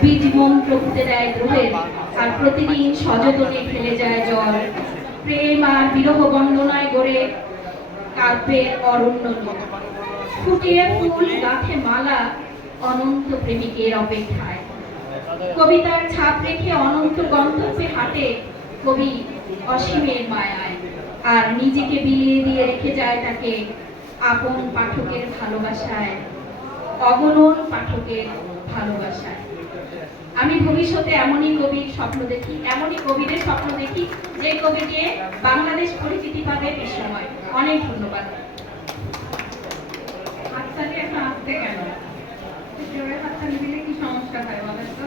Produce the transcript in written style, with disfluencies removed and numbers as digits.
বীজ মন্ত্র ফুটে দেয় দ্রোহের, আর প্রতিদিন সযতনে ফেলে যায় জল। প্রেম আর বিরহ বন্দনায় গড়ে কাব্যের অরণ্য, ফুটিয়ে ফুল গাঁথে মালা অনন্ত প্রেমিকের অপেক্ষায়। কবিতার ছাপ রেখে অনন্ত গন্তব্যে হাঁটে কবি অসীমের মায়ায়, আর নিজেকে বিলিয়ে দিয়ে রেখে যায় তাকে আপন পাঠকের ভালোবাসায়, অগণন পাঠকের ভালোবাসায়। আমি ভবিষ্যতে এমনই কবির স্বপ্ন দেখি, এমনই কবিদের স্বপ্ন দেখি যে কবি দিয়ে বাংলাদেশ পরিচিতি পাবে বিশ্বময়। অনেক ধন্যবাদ। হাততালি এখন আসতে কেন? জোরে হাততালি দিলে কি সমস্যা হয় বলেন তো?